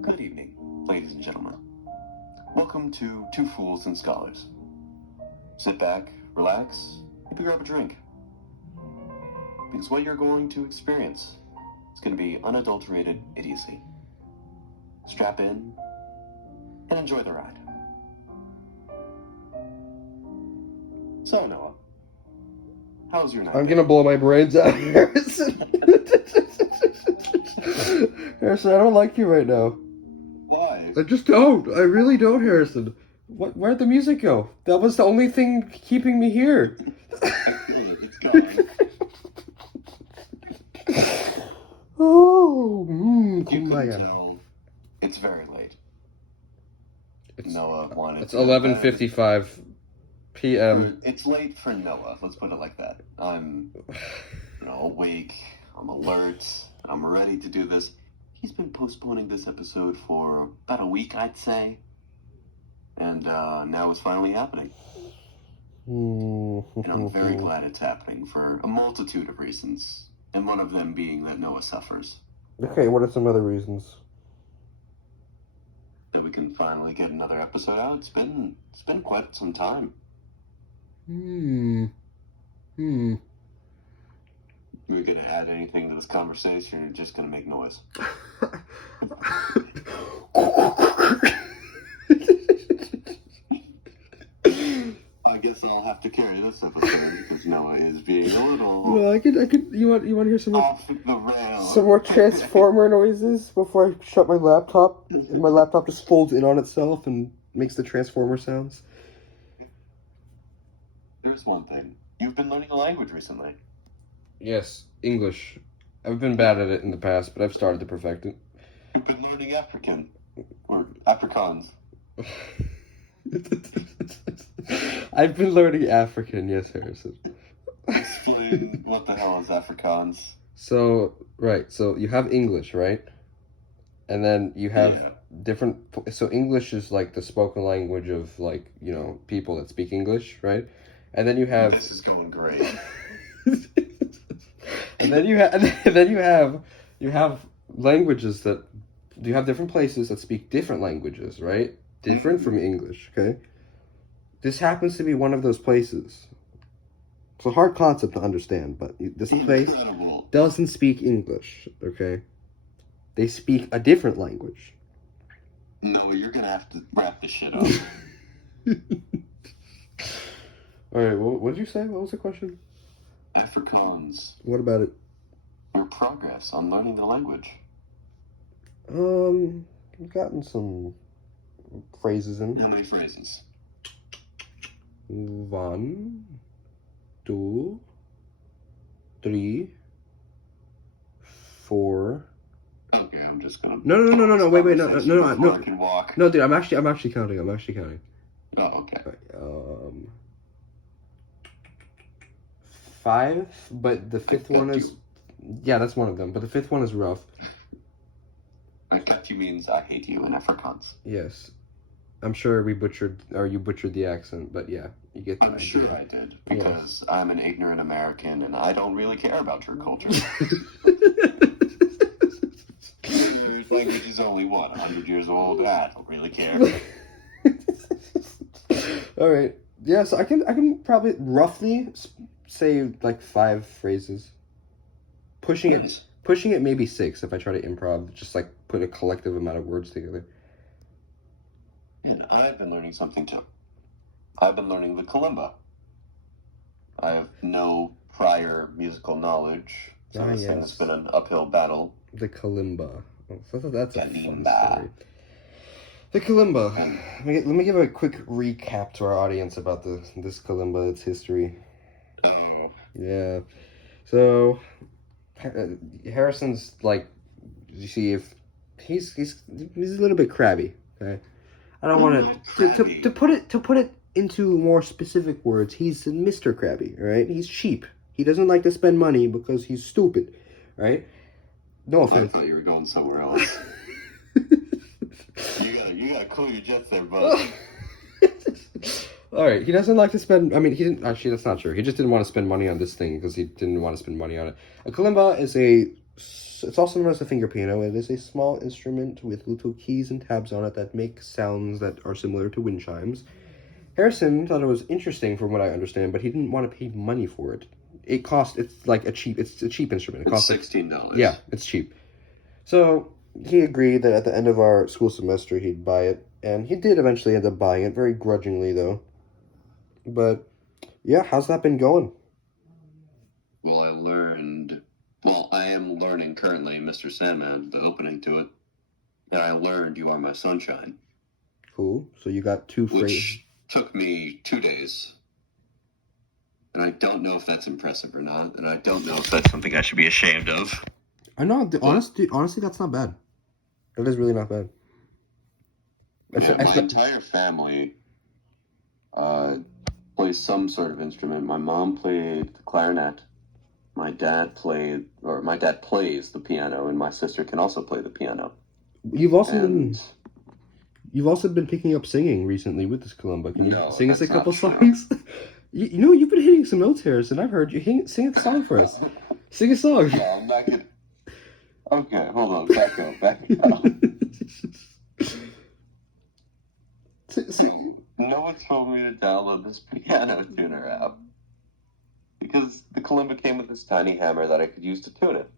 Good evening, ladies and gentlemen. Welcome to Two Fools and Scholars. Sit back, relax, maybe grab a drink. Because what you're going to experience is going to be unadulterated idiocy. Strap in and enjoy the ride. So, Noah, how's your night? I'm gonna blow my brains out, Harrison. Harrison, I don't like you right now. Why? I just don't. I really don't, Harrison. Where'd the music go? That was the only thing keeping me here. It's gone. Oh, You can kumbaya. tell it's very late. Noah wanted It's to go to bed. 11:55 p.m. It's late for Noah, let's put it like that. I'm, awake, I'm alert, I'm ready to do this. He's been postponing this episode for about a week, I'd say. And now it's finally happening. And I'm very glad it's happening for a multitude of reasons. And one of them being that Noah suffers. Okay, what are some other reasons? That we can finally get another episode out. It's been quite some time. We're gonna add anything to this conversation, you're just gonna make noise. I guess I'll have to carry this episode because Noah is being a little Well, I could. You want to hear some more? off the rails. Some more transformer noises before I shut my laptop. And my laptop just folds in on itself and makes the transformer sounds. There's one thing. You've been learning a language recently. Yes, English. I've been bad at it in the past, but I've started to perfect it. You've been learning African. Or Afrikaans. I've been learning African, yes, Harrison. Explain what the hell is Afrikaans. So you have English, right? And then you have different... So English is like the spoken language of, like, people that speak English, right? And then you have... This is going great. And then you have languages that... You have different places that speak different languages, right? Different from English, okay? This happens to be one of those places. It's a hard concept to understand, but this place doesn't speak English, okay? They speak a different language. No, you're gonna have to wrap this shit up. Alright, what did you say? What was the question? Afrikaans. What about it? Your progress on learning the language. I've gotten some phrases in. How many phrases? 1, 2, 3, 4. Okay, I'm just gonna. No, wait, no. I can walk. No, dude, I'm actually counting. Oh, okay. Right, 5, but the fifth one is. Yeah, that's one of them, but the fifth one is rough. I got you means I hate you in Afrikaans. Yes. I'm sure you butchered the accent, but yeah, you get the idea. I'm sure I did, because I'm an ignorant American and I don't really care about your culture. Your language is only, 100 years old? I don't really care. Alright, yeah, so I can probably roughly say like 5 phrases. Pushing it maybe 6 if I try to improv, just like put a collective amount of words together. And I've been learning something too. I've been learning the kalimba. I have no prior musical knowledge, so this thing has been an uphill battle. The kalimba. Oh, so that's a fun Kalimba. story. The kalimba. Let me give a quick recap to our audience about this kalimba, its history. Oh. Yeah. So Harrison's like, you see, if he's a little bit crabby. Okay, I don't want to put it into more specific words. He's Mr. Krabby, right? He's cheap. He doesn't like to spend money because he's stupid, right? No offense. I thought you were going somewhere else. you gotta cool your jets there, bud. All right, he doesn't like to spend. I mean, he didn't. Actually, that's not true. He just didn't want to spend money on this thing because he didn't want to spend money on it. A kalimba is a It's also known as a finger piano. It is a small instrument with little keys and tabs on it that make sounds that are similar to wind chimes. Harrison thought it was interesting from what I understand, but he didn't want to pay money for it. It's a cheap instrument. It costs $16. Yeah, it's cheap. So he agreed that at the end of our school semester he'd buy it, and he did eventually end up buying it, very grudgingly though. But yeah, how's that been going? Well, I am learning currently, Mr. Sandman, the opening to it, that I learned You Are My Sunshine. Cool. So you got two phrases. Which took me 2 days. And I don't know if that's impressive or not, and I don't know if that's something I should be ashamed of. I know, honestly, that's not bad. That is really not bad. Yeah, my entire family plays some sort of instrument. My mom played the clarinet. My dad plays the piano, and my sister can also play the piano. You've also been picking up singing recently with this Columba. Can you sing us a couple songs? you know, you've been hitting some notes, Harrison. I've heard you sing a song for us. Sing a song. No, I'm not gonna. Okay, hold on. Back up. No one told me to download this piano tuner app because the kalimba came with this tiny hammer that I could use to tune it.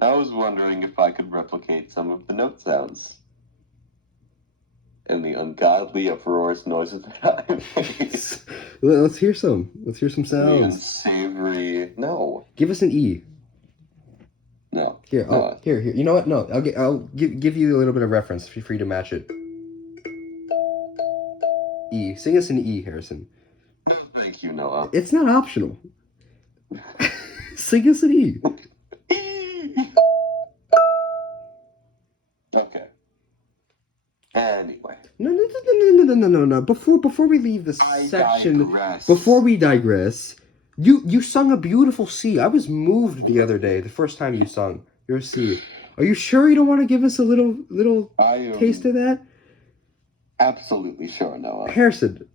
I was wondering if I could replicate some of the note sounds and the ungodly, uproarious noises that I made. Let's hear some. Let's hear some The sounds. unsavory. No. Give us an E. No. Here. Oh, here. You know what? No, I'll give you a little bit of reference. Feel free to match it. E. Sing us an E, Harrison. No, thank you, Noah. It's not optional. Sing us an E. Okay. Anyway. No. Before we leave this section, before we digress, you sung a beautiful C. I was moved the other day, the first time you sung your C. Are you sure you don't want to give us a little taste of that? Absolutely sure, Noah. Harrison,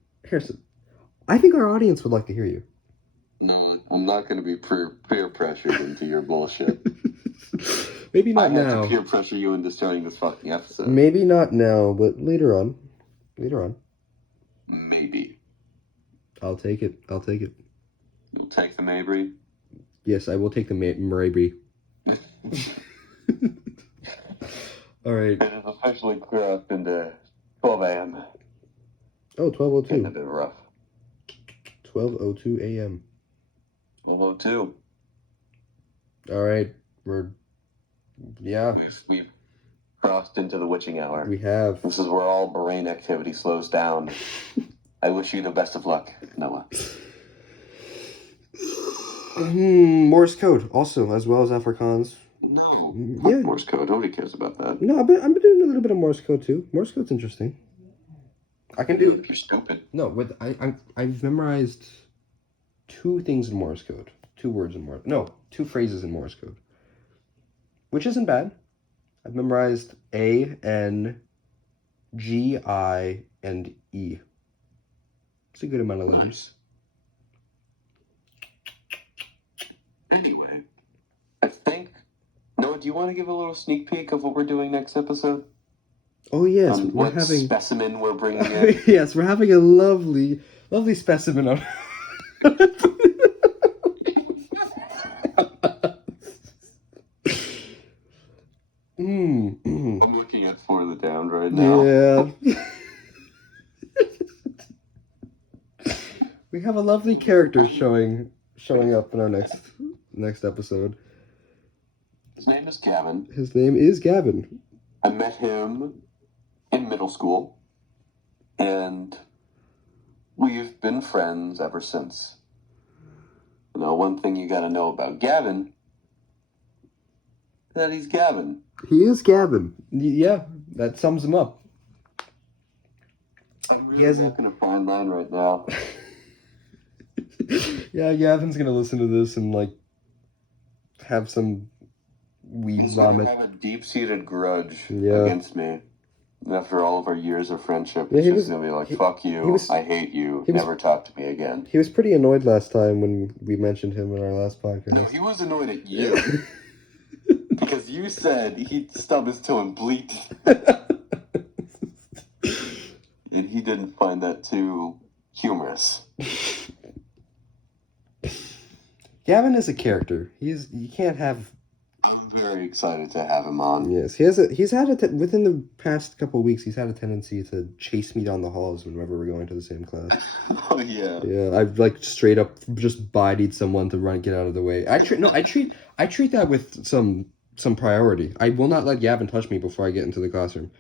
I think our audience would like to hear you. No, I'm not going to be peer pressured into your bullshit. Maybe not I have now. to peer pressure you into starting this fucking episode. Maybe not now, but later on. Maybe. I'll take it. You'll take the Mabry? Yes, I will take the Mabry. All right. It is officially crossed into 12 a.m. Oh, 12:02. Getting a bit rough. 12:02 a.m. 12:02. All right. We've crossed into the witching hour. We have. This is where all brain activity slows down. I wish you the best of luck, Noah. Morse code, also, as well as Afrikaans. No. Yeah. Morse code. Nobody cares about that. No, I've been doing a little bit of Morse code too. Morse code's interesting. I can do. You're stupid. No, I've memorized 2 things in Morse code. 2 words in Morse. No, 2 phrases in Morse code, which isn't bad. I've memorized A, N, G, I, and E. It's a good amount of letters. Anyway, I think. Noah, do you want to give a little sneak peek of what we're doing next episode? Oh yes, what specimen we're bringing in? Yes, we're having a lovely specimen on. I'm looking at For the Damned right now. Yeah. We have a lovely character showing up in our next episode. His name is Gavin. His name is Gavin. I met him in middle school, and we've been friends ever since. You know, one thing you gotta know about Gavin, that he's Gavin. He is Gavin. Yeah, that sums him up. I'm really walking a fine line right now. Yeah, Gavin's gonna listen to this and have some weed vomit. He's gonna have a deep-seated grudge against me. After all of our years of friendship, Yeah, he's just gonna be like, fuck you, I hate you, he was- never talk to me again. He was pretty annoyed last time when we mentioned him in our last podcast. No, he was annoyed at you. Because you said he'd stub his toe and bleed. And he didn't find that too humorous. Gavin is a character. You can't have. I'm very excited to have him on. Yes, within the past couple of weeks, he's had a tendency to chase me down the halls whenever we're going to the same class. Oh yeah. Yeah, I've like straight up just bodied someone to get out of the way. I treat that with some priority. I will not let Gavin touch me before I get into the classroom.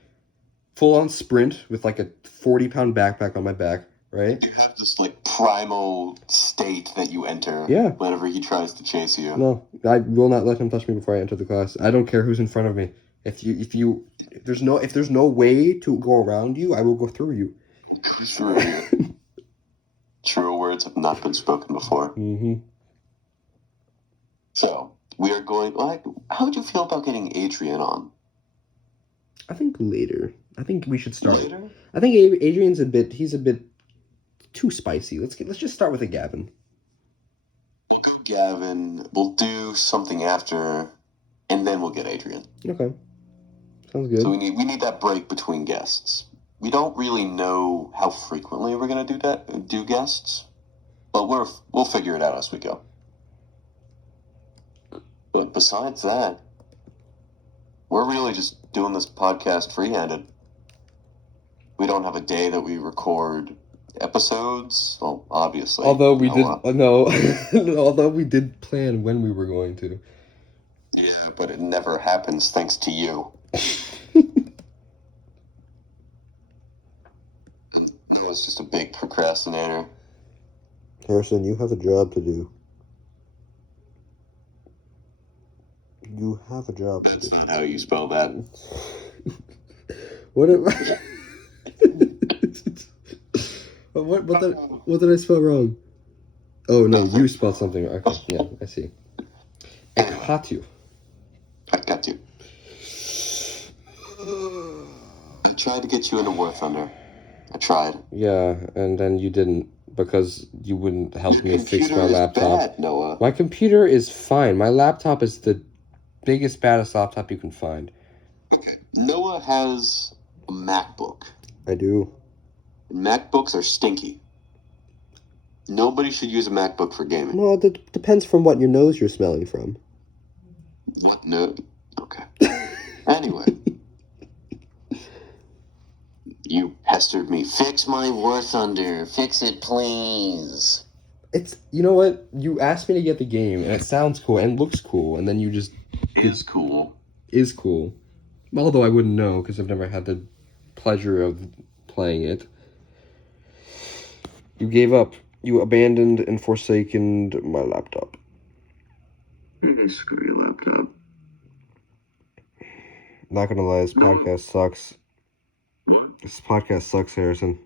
Full on sprint with like a 40-pound backpack on my back, right? You have this like primal state that you enter whenever he tries to chase you. No, I will not let him touch me before I enter the class. I don't care who's in front of me. If there's no way to go around you, I will go through you. Through you. True words have not been spoken before. Mm-hmm. So we are going. How would you feel about getting Adrian on? I think later. I think we should start. Later? I think Adrian's a bit too spicy. Let's just start with a Gavin. We'll go Gavin. We'll do something after, and then we'll get Adrian. Okay. Sounds good. So we need that break between guests. We don't really know how frequently we're gonna do guests, but we'll figure it out as we go. But besides that, we're really just doing this podcast free-handed. We don't have a day that we record episodes. Well, obviously. Although we although we did plan when we were going to. Yeah, but it never happens thanks to you. I was just a big procrastinator. Harrison, you have a job to do. You have a job to do. That's not how you spell that. What did I spell wrong? Oh no, you spelled something wrong. Okay, yeah, I see. I got you. I tried to get you into War Thunder. I tried. Yeah, and then you didn't because you wouldn't help me fix my laptop. Bad, Noah. My computer is fine. My laptop is the biggest, baddest laptop you can find. Okay. Noah has a MacBook. I do. MacBooks are stinky. Nobody should use a MacBook for gaming. Well, it depends from what your nose you're smelling from. What? No. Okay. Anyway. You pestered me. Fix my War Thunder. Fix it, please. You know what? You asked me to get the game, and it sounds cool and looks cool, and then you just... Is cool. Is cool. Although I wouldn't know, because I've never had the pleasure of playing it. You gave up. You abandoned and forsaken my laptop. Screw your laptop. Not gonna lie, this podcast sucks. What? This podcast sucks, Harrison.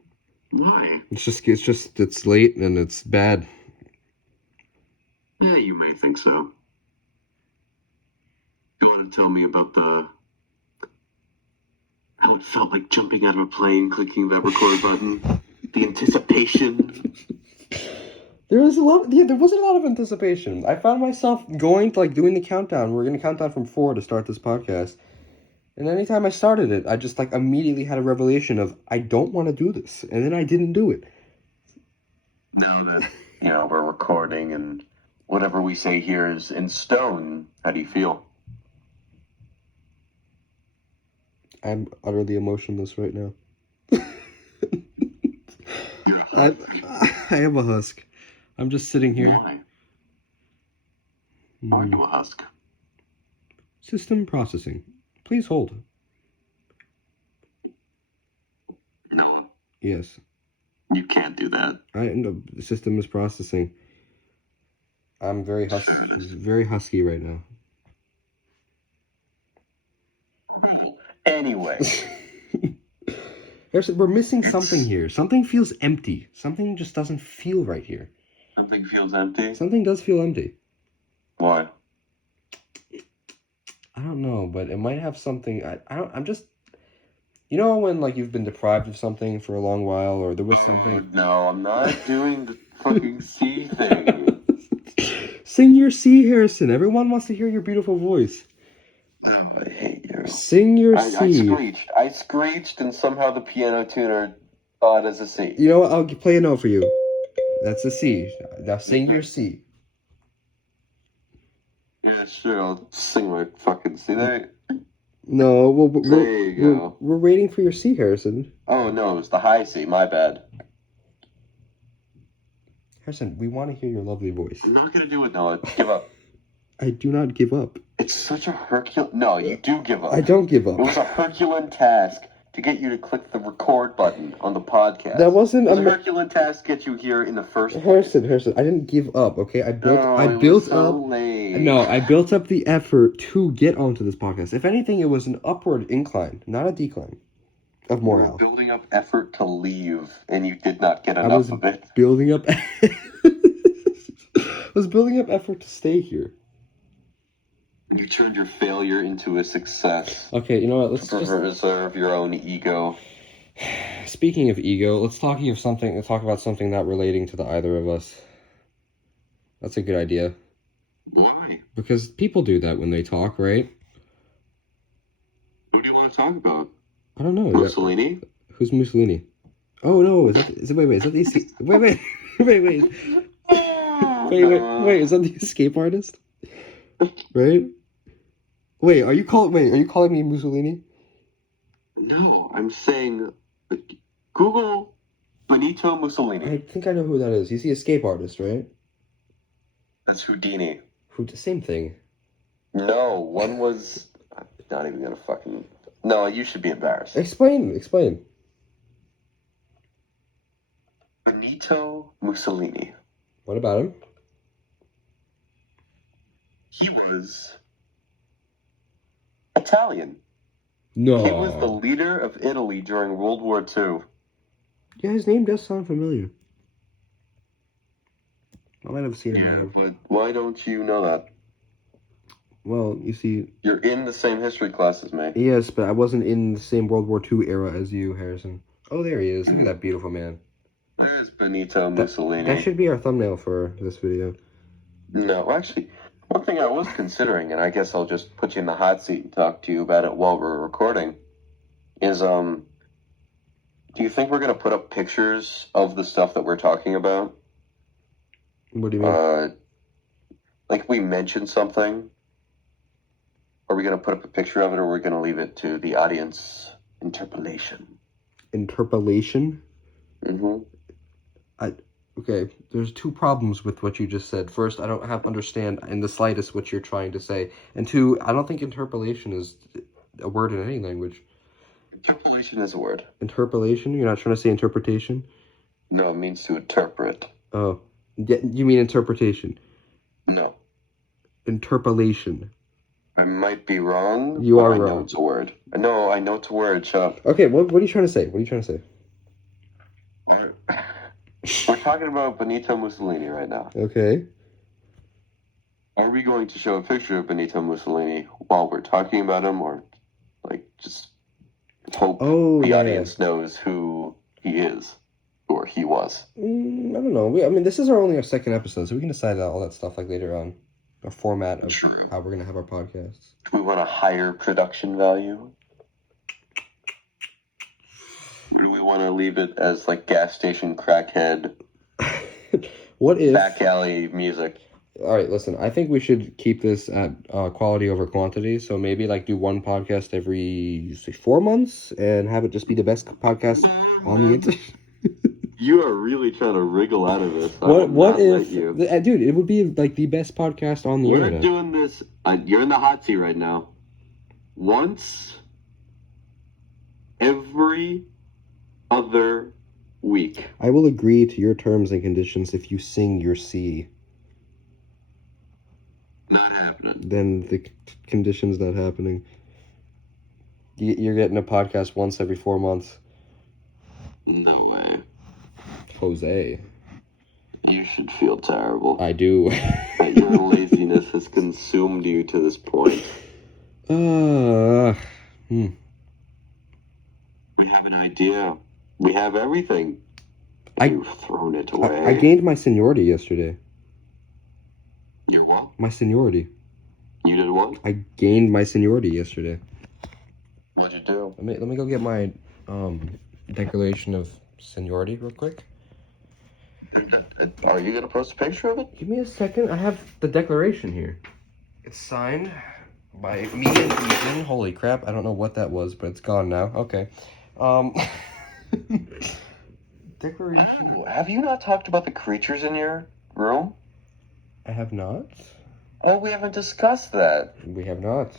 Why? It's late and it's bad. Yeah, you may think so. You want to tell me about how it felt like jumping out of a plane, clicking that record button? The anticipation? There wasn't a lot of anticipation. I found myself going to, doing the countdown. We're going to count down from 4 to start this podcast. And anytime I started it, I just, immediately had a revelation of, I don't want to do this. And then I didn't do it. Now that, we're recording and whatever we say here is in stone, how do you feel? I'm utterly emotionless right now. You're a husk. I am a husk. I'm just sitting here. Why? Are you a husk? System processing. Please hold. No. Yes. You can't do that. The system is processing. I'm very husky right now. Anyway. We're missing something here. Something feels empty. Something just doesn't feel right here. Something feels empty? Something does feel empty. Why? I don't know, but it might have something. You know when like you've been deprived of something for a long while, or there was something. No, I'm not doing the fucking C thing. Sing your C, Harrison. Everyone wants to hear your beautiful voice. I hate you. Sing your I C. I screeched, and somehow the piano tuner saw it as a C. You know what? I'll play a note for you. That's a C. Now sing your C. Yeah, sure. I'll sing my fucking C. There No, you go. we're waiting for your C, Harrison. Oh no, it was the high C. My bad. Harrison, we want to hear your lovely voice. I'm not gonna do it, Noah. Give up. I do not give up. It's such a Herculean. No, you do give up. I don't give up. It was a Herculean task to get you to click the record button on the podcast. That wasn't It was a Herculean task to get you here in the first place. Harrison, I didn't give up, okay? I built late. No, I built up the effort to get onto this podcast. If anything, it was an upward incline, not a decline of You were morale. building up effort to leave, and you did not get enough of it. Building up I was building up effort to stay here. You turned your failure into a success. Okay, you know what? Let's to preserve your own ego. Speaking of ego, let's talk about something not relating to the either of us. That's a good idea. Why? Because people do that when they talk, right? What do you want to talk about? I don't know. Mussolini? Who's Mussolini? Oh no, is that is that the wait, is that the escape artist? Right? Wait, are you calling me Mussolini? No, I'm saying Google Benito Mussolini. I think I know who that is. He's the escape artist, right? That's Houdini. Same thing. No, one was... I'm not even gonna fucking... No, you should be embarrassed. Explain. Benito Mussolini. What about him? He was Italian. No. He was the leader of Italy during World War II. Yeah, his name does sound familiar. I might have seen him. Yeah, but why don't you know that? Well, you see... You're in the same history class as me. Yes, but I wasn't in the same World War II era as you, Harrison. Oh, there he is. Look at that beautiful man. There's Benito Mussolini. That should be our thumbnail for this video. No, actually, one thing I was considering, and I guess I'll just put you in the hot seat and talk to you about it while we're recording, is, do you think we're going to put up pictures of the stuff that we're talking about? What do you mean? Like if we mention something, are we going to put up a picture of it, or are we going to leave it to the audience interpolation? Interpolation? Mm-hmm. Okay, there's two problems with what you just said. First, I don't understand in the slightest what you're trying to say. And two, I don't think interpolation is a word in any language. Interpolation is a word. Interpolation? You're not trying to say interpretation? No, it means to interpret. Oh. Yeah, you mean interpretation? No. Interpolation. I might be wrong. You are I wrong. know it's a word. No, I know it's a word. Shut up. Okay, what are you trying to say? All right. We're talking about Benito Mussolini right now. Okay. Are we going to show a picture of Benito Mussolini while we're talking about him, or like just hope the audience knows who he is or he was? I don't know. This is only our second episode, so we can decide all that stuff like later on. A format of how we're gonna have our podcasts. Do we want a higher production value? Or do we want to leave it as like gas station crackhead? What if back alley music? All right, listen. I think we should keep this at quality over quantity. So maybe like do one podcast every 4 months and have it just be the best podcast on the internet. You are really trying to wriggle out of this. What if, dude? It would be like the best podcast on the internet. We're doing this. You're in the hot seat right now. Once every other week. I will agree to your terms and conditions if you sing your C. Not happening. Then the condition's not happening. You're getting a podcast once every 4 months. No way. Jose. You should feel terrible. I do. That your laziness has consumed you to this point. We have an idea. We have everything. You've thrown it away. I gained my seniority yesterday. Your what? My seniority. You did what? I gained my seniority yesterday. What'd you do? Let me go get my declaration of seniority real quick. Are you gonna post a picture of it? Give me a second. I have the declaration here. It's signed by me and Ethan. Holy crap! I don't know what that was, but it's gone now. Okay. Declaration. Have you not talked about the creatures in your room? I have not. Oh, we haven't discussed that. We have not.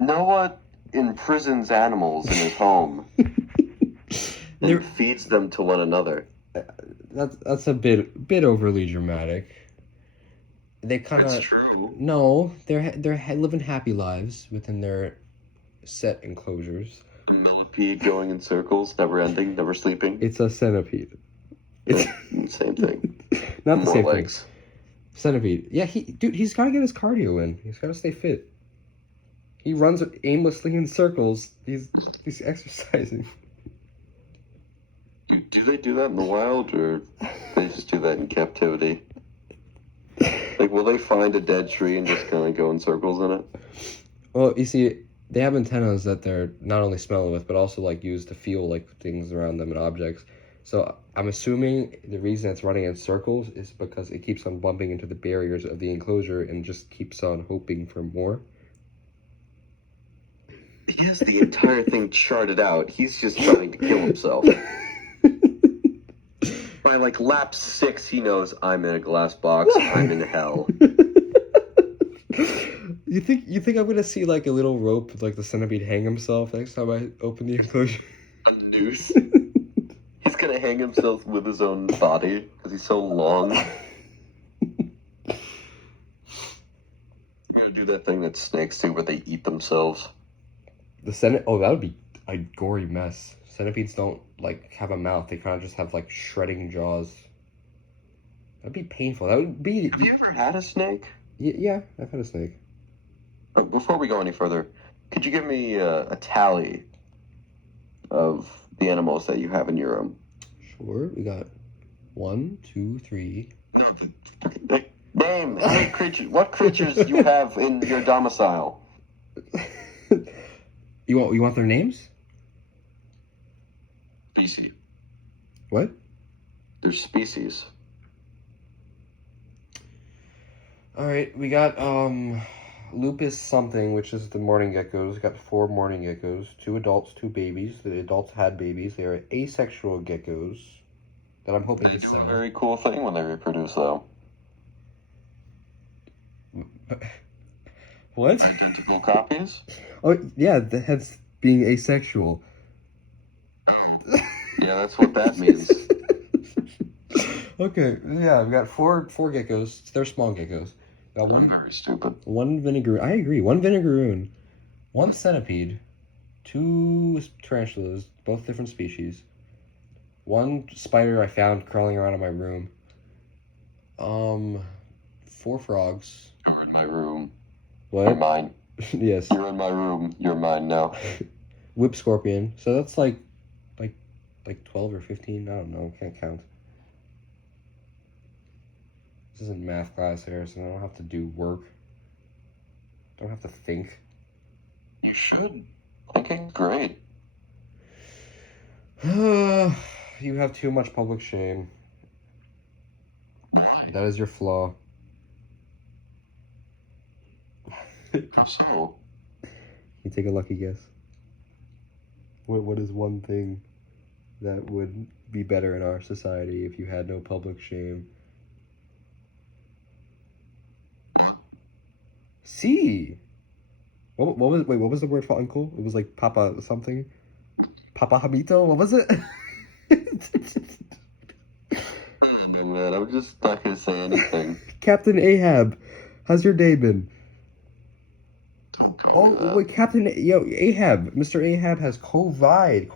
Noah imprisons animals in his home and feeds them to one another. That's a bit overly dramatic. They kind of. That's true. No, they're living happy lives within their set enclosures. A millipede going in circles, never ending, never sleeping. It's a centipede. It's same thing. Not the More same legs. thing. Centipede. Yeah, he's got to get his cardio in. He's got to stay fit. He runs aimlessly in circles. He's exercising. Do they do that in the wild, or they just do that in captivity? Like, will they find a dead tree and just kind of go in circles in it? Well, you see, they have antennas that they're not only smelling with, but also like use to feel like things around them and objects. So I'm assuming the reason it's running in circles is because it keeps on bumping into the barriers of the enclosure and just keeps on hoping for more. He has the entire thing charted out. He's just trying to kill himself. By like lap 6, he knows I'm in a glass box. I'm in hell. You think I'm gonna see like a little rope with like the centipede hang himself next time I open the enclosure? A noose. He's gonna hang himself with his own body because he's so long. I'm gonna do that thing that snakes do where they eat themselves. Oh, that would be a gory mess. Centipedes don't like have a mouth; they kind of just have like shredding jaws. That'd be painful. That would be. Have you ever had a snake? Yeah, I've had a snake. Before we go any further, could you give me a tally of the animals that you have in your room? Sure. We got 1, 2, 3. Name how many creatures. What creatures you have in your domicile? You want their names? Species. What? They're species. All right, we got lupus something, which is the morning geckos. We got 4 morning geckos, 2 adults, 2 babies. The adults had babies. They are asexual geckos that I'm hoping They to do sell. a very cool thing when they reproduce, though. What? Identical copies? Oh yeah, that's being asexual. Yeah, that's what that means. Okay, yeah, I've got four geckos. They're small geckos. Got I'm very stupid. one vinegar. I agree. 1 vinegaroon, 1 centipede, 2 tarantulas, both different species. 1 spider I found crawling around in my room. 4 frogs. You're in my room. What? You're mine. Yes. You're in my room. You're mine now. Whip scorpion. So that's like 12 or 15. I don't know. Can't count. This isn't math class, Harrison. I don't have to do work. I don't have to think. You should. Thinking's great. You have too much public shame. That is your flaw. So, You take a lucky guess. What is one thing that would be better in our society if you had no public shame? See. What was the word for uncle? It was like Papa something. Papa Hamito. What was it? man, I'm just not gonna say anything. Captain Ahab, how's your day been? Okay, Oh wait, Captain Ahab, Mr. Ahab has COVID.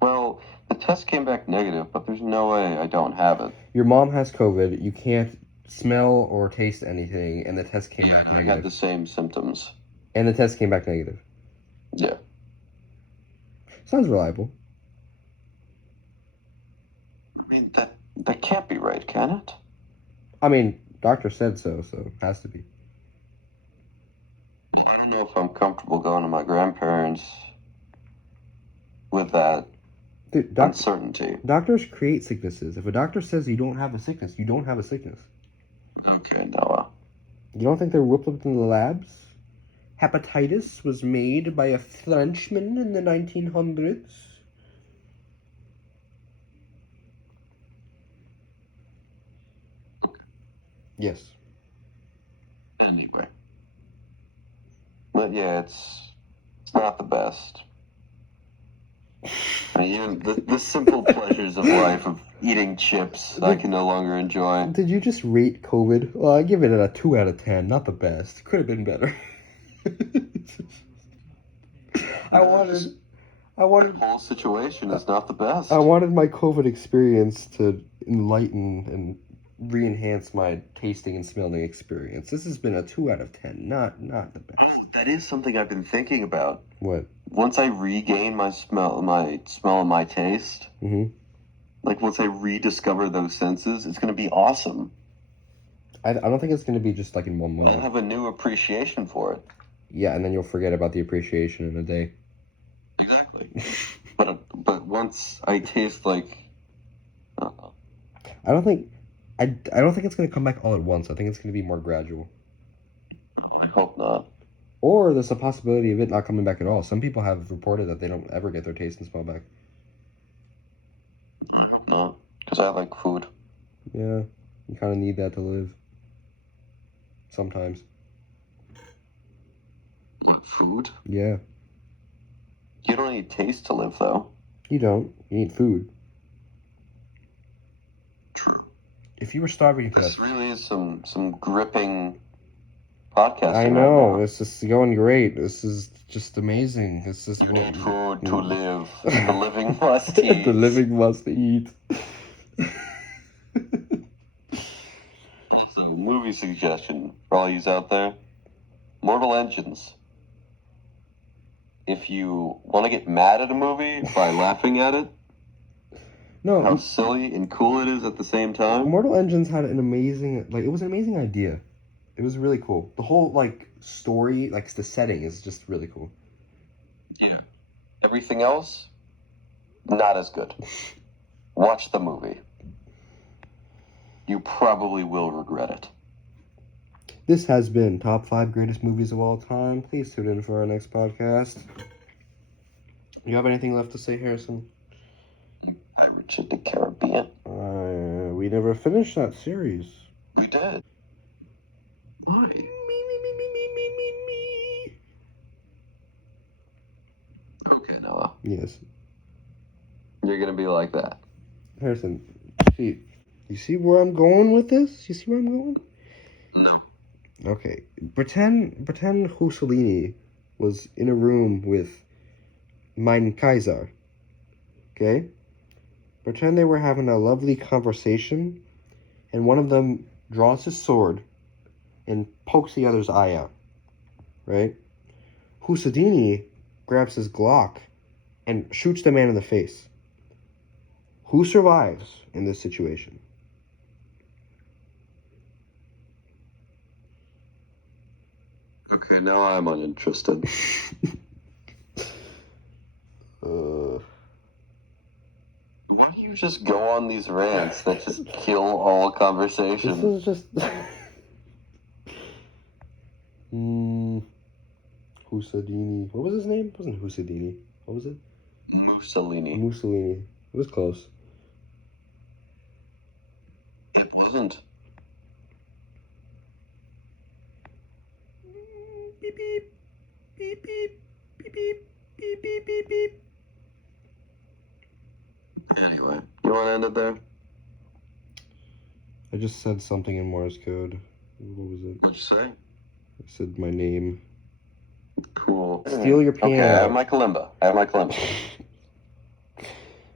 Well, the test came back negative, but there's no way I don't have it. Your mom has COVID. You can't smell or taste anything, and the test came back I negative. had the same symptoms. And the test came back negative. Yeah. Sounds reliable. I mean, that can't be right, can it? I mean, doctor said so it has to be. I don't know if I'm comfortable going to my grandparents with that Dude, uncertainty. doctors create sicknesses. If a doctor says you don't have a sickness, you don't have a sickness. Okay, Noah. You don't think they're whipped up in the labs? Hepatitis was made by a Frenchman in the 1900s. Yes. Anyway. But yeah, it's not the best. I mean, even the simple pleasures of life of eating chips I can no longer enjoy. Did you just rate COVID? Well, I give it a 2 out of 10. Not the best. Could have been better. I wanted The whole situation is not the best. I wanted my COVID experience to enlighten and re-enhance my tasting and smelling experience. This has been a 2 out of 10. Not the best. Oh, that is something I've been thinking about. What? Once I regain my smell and my taste, Mm-hmm. like once I rediscover those senses, it's going to be awesome. I don't think it's going to be just like in one I'll moment. have a new appreciation for it. Yeah, and then you'll forget about the appreciation in a day. Exactly. but once I taste like, I don't think it's going to come back all at once. I think it's going to be more gradual. I hope not. Or there's a possibility of it not coming back at all. Some people have reported that they don't ever get their taste and smell back. I hope not, because I like food. Yeah, you kind of need that to live. Sometimes. Like food? Yeah. You don't need taste to live, though. You don't. You need food. True. If you were starving to This death. really is some gripping podcasting. I know. Right now. This is going great. This is just amazing. This is You need food to live. The living must eat. The living must eat. So, movie suggestion for all yous out there: Mortal Engines. If you want to get mad at a movie by laughing at it, No, how silly and cool it is at the same time. Mortal Engines had an amazing, it was an amazing idea. It was really cool. The whole, story, the setting is just really cool. Yeah. Everything else, not as good. Watch the movie. You probably will regret it. This has been Top 5 Greatest Movies of All Time. Please tune in for our next podcast. You have anything left to say, Harrison? Pirates of the Caribbean. We never finished that series. We did. Why? Me. Okay, Noah. Yes. You're gonna be like that. Harrison, you see where I'm going with this? You see where I'm going? No. Okay. Pretend Mussolini was in a room with Mein Kaiser. Okay? Pretend they were having a lovely conversation, and one of them draws his sword and pokes the other's eye out. Right? Houdini grabs his Glock and shoots the man in the face. Who survives in this situation? Okay, now I'm uninterested. Why do you just go on these rants that just kill all conversation? This is just... Houdini. What was his name? It wasn't Houdini. What was it? Mussolini. It was close. It wasn't. Beep, beep. Beep, beep. Beep, beep. Beep, beep, beep, beep. Anyway, you want to end it there? I just said something in Morse code. What was it? What'd you say? I said my name. Cool. Steal your piano. Okay, I have my kalimba.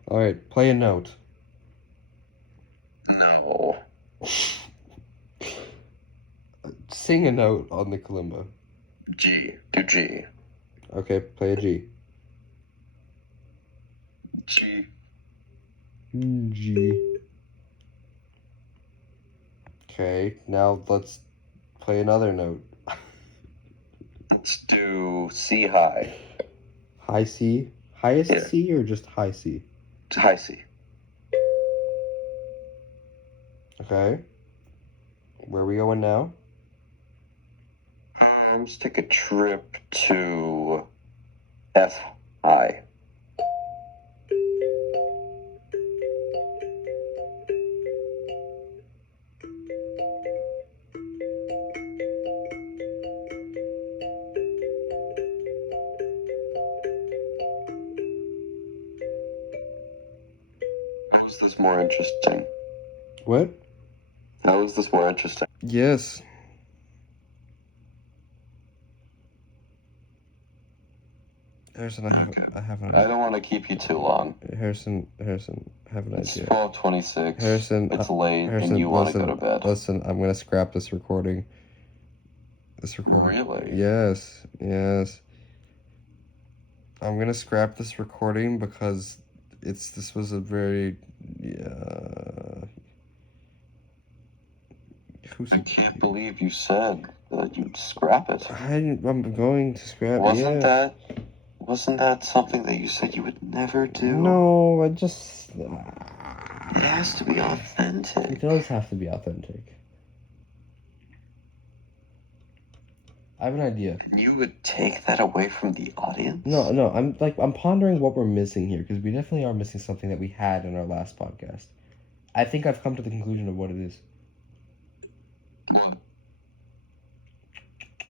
Alright, play a note. No. Sing a note on the kalimba. G. Do G. Okay, play a G. G. G. Okay, now let's play another note. Let's do C high. High C? Highest Yeah. C or just high C? High C. Okay. Where are we going now? Let's take a trip to F high. How is this more interesting? What? How is this more interesting? Yes. Harrison, I have an I idea. don't want to keep you too long. Harrison, I have an It's idea. 12:26. Harrison, It's late, Harrison, and you want to go to bed. Listen, I'm gonna scrap this recording. Really? Yes, yes. I'm gonna scrap this recording because this was a very I can't believe you said that you'd scrap it. I'm going to scrap. Wasn't that something that you said you would never do? No, I just. It has to be authentic. It does have to be authentic. I have an idea. You would take that away from the audience? No, I'm pondering what we're missing here because we definitely are missing something that we had in our last podcast. I think I've come to the conclusion of what it is. What?